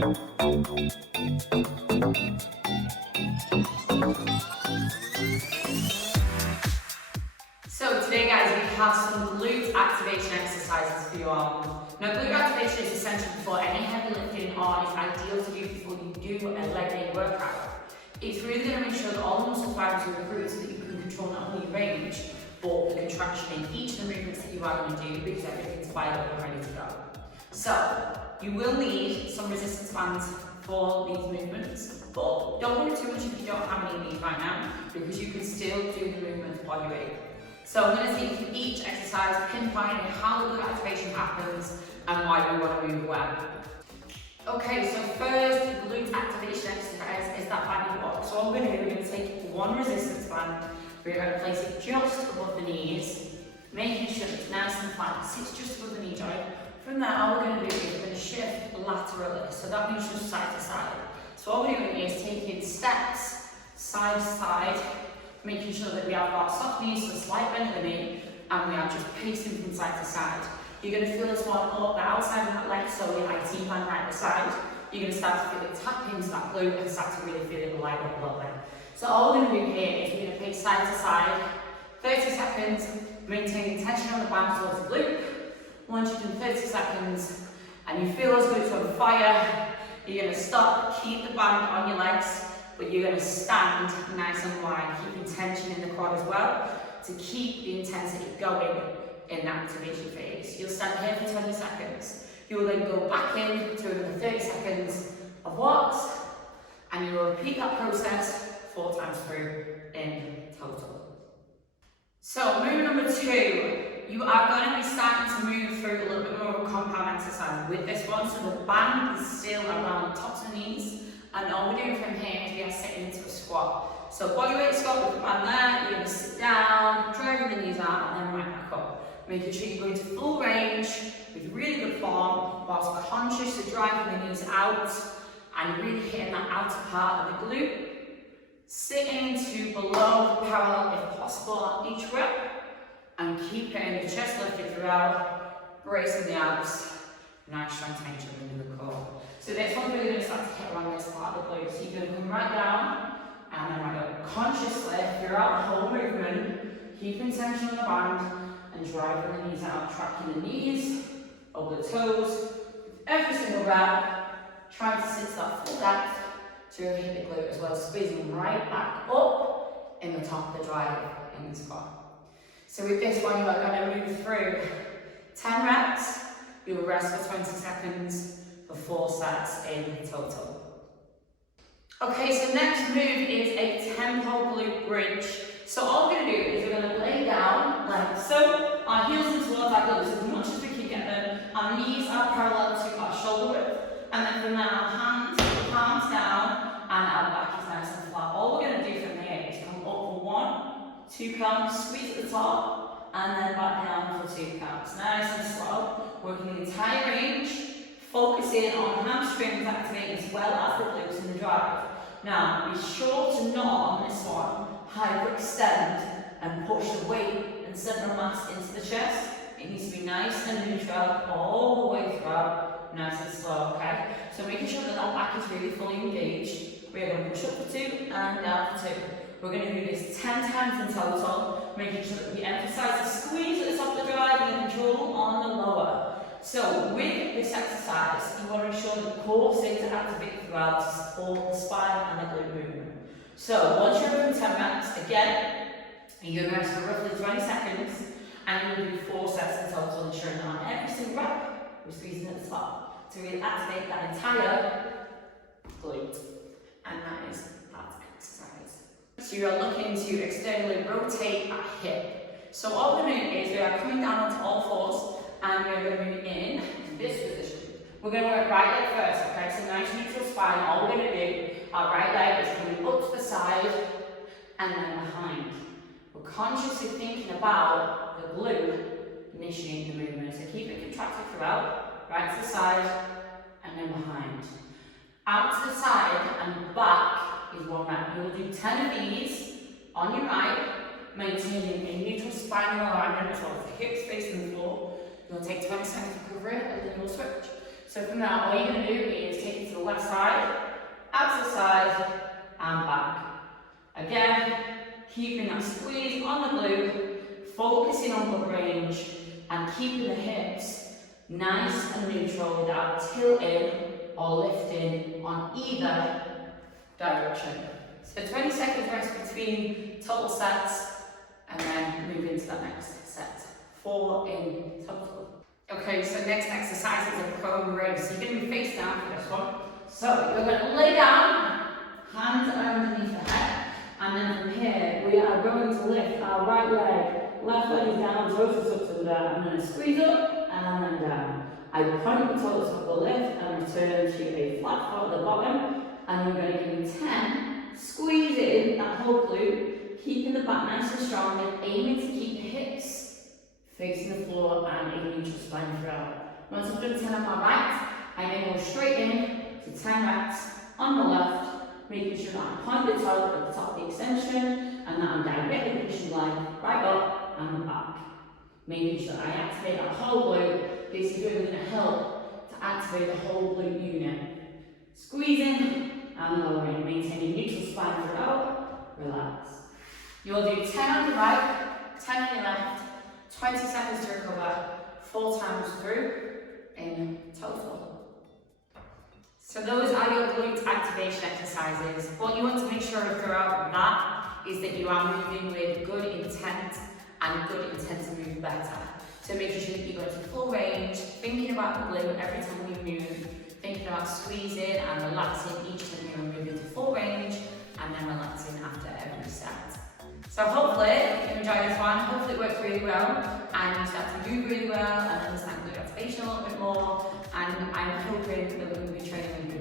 So today guys, we have some glute activation exercises for you all. Now glute activation is essential before any heavy lifting or is ideal to do before you do a leg day workout. It's really going to ensure that all the muscle fibers are recruited so that you can control not only range, but the contraction in each of the movements that you are going to do because everything's fired up and ready to go. So you will need some resistance bands for these movements, but don't worry too much if you don't have any of these right now because you can still do the movements while you're able. So I'm going to take you each exercise, pinpointing how the glute activation happens and why you want to move where. Okay, so first glute activation exercise is that banding walk. So what we're going to do, we're going to take one resistance band, we're going to place it just above the knees, making sure it's nice and flat, sits just above the knee joint. From there, all we're going to do is we're going to shift laterally, so that means just side to side. So what we're doing is taking steps side to side, making sure that we have our soft knees, so a slight bend of the knee, and we are just pacing from side to side. You're going to feel this one up the outside of that leg, so your IT band right at the side. You're going to start to feel it tap into that glute and start to really feel it light up a little bit. So all we're going to do here is we're going to pace side to side, 30 seconds, maintaining tension on the band towards the glute. Once you've done 30 seconds and you feel those glutes on fire, you're going to stop, keep the band on your legs, but you're going to stand nice and wide, keeping tension in the quad as well to keep the intensity going in the activation phase. You'll stand here for 20 seconds. You will then go back in to another 30 seconds of walks, and you will repeat that process 4 times through in total. So move number 2. You are going to be starting to move through a little bit more of a compound exercise with this one. So the band is still around the tops of the knees, and all we're doing from here is we are sitting into a squat. So bodyweight squat with the band there, you're going to sit down, driving the knees out, and then right back up. Making sure you're going to full range with really good form, whilst conscious of driving the knees out and really hitting that outer part of the glute. Sitting to below parallel if possible on each rep, and keeping the chest lifted throughout, bracing the abs, nice strong tension into the core. So this one's really going to start to hit around this part of the glute. So you're going to come right down and then right up. Consciously throughout the whole movement, keeping tension on the band and driving the knees out, tracking the knees over the toes. Every single rep, trying to sit to that full depth to really hit the glute as well, squeezing right back up in the top of the drive in the squat. So with this one, you are going to move through 10 reps. You will rest for 20 seconds for 4 sets in total. Okay, so next move is a tempo glute bridge. So all we're going to do is we're going to lay down like so. Our heels in towards our glutes as much as we can get them. Our knees are parallel to our shoulder width. And then from there, our hands, palms down, and our back is nice and flat. All we're going to do from here is come up for 1, 2 counts, squeeze at the top, and then back down for 2 counts. Nice and slow, working the entire range, focusing on hamstrings activating as well as the glutes in the drive. Now, be sure to not on this one hyperextend and push the weight and center of mass into the chest. It needs to be nice and neutral all the way throughout, nice and slow, okay? So making sure that our back is really fully engaged. We're going to push up for 2 and down for 2. We're going to do this 10 times in total, making sure that we emphasize the squeeze at the top of the drive and the control on the lower. So with this exercise, you want to ensure that the core stays activated throughout to support the spine and the glute movement. So once you're over 10 reps, again, you're going to rest for roughly 20 seconds, and you'll do 4 sets in total, ensuring that on every single rep, we're squeezing at the top to really activate that entire glute. And that is that exercise. So you are looking to externally rotate that hip. So all we're doing is we are coming down onto all 4s, and we are going to move in to this position. We're going to work right leg first, okay? So nice neutral spine. All we're going to do, our right leg is coming up to the side and then behind. We're consciously thinking about the glute initiating the movement. So keep it contracted throughout, right to the side and then behind. Out to the side and back is 1 rep. You will do 10 of these on your right, maintaining a neutral spinal alignment as well as the hips facing the floor. You'll take 20 seconds to recover it and then you'll switch. So from now, all you're going to do is take it to the left. left side, out to the side, and back. Again, keeping that squeeze on the glute, focusing on good range, and keeping the hips nice and neutral without tilting or lifting on either direction. So 20 seconds rest between total sets, and then move into that next set. 4 in total. Okay, so next exercise is a prone raise. So you're going to be face down for this one. So you're going to lay down, hands are underneath the head, and then from here we are going to lift our right leg. Left leg is down, toes up to the down. I'm going to squeeze up and then down. I point the toes up the lift and return to a flat foot at the bottom, and we're going to give you 10. Squeeze it in, that whole glute, keeping the back nice and strong, and aiming to keep the hips facing the floor and a neutral spine throughout. Once I've done 10 on my right, I then go straight in to 10 reps on the left, making sure that I point the toe at the top of the extension and that I'm directly pushing the leg right up and back. Making sure that I activate that whole glute. This is really going to help to activate the whole glute unit. Squeezing and lowering, maintaining neutral spine throughout, relax. You will do 10 on the right, 10 on your left, 20 seconds to recover, 4 times through in total. So those are your glute activation exercises. What you want to make sure throughout that is that you are moving with good intent and good intent to move better. So making sure that you go to full range, thinking about the glute every time you move, thinking about squeezing and relaxing each time you're moving to full range, and then relaxing after every set. So hopefully you enjoy this one, hopefully it works really well, and you start to move really well and understand glute activation a little bit more, and I'm hoping that we will be training with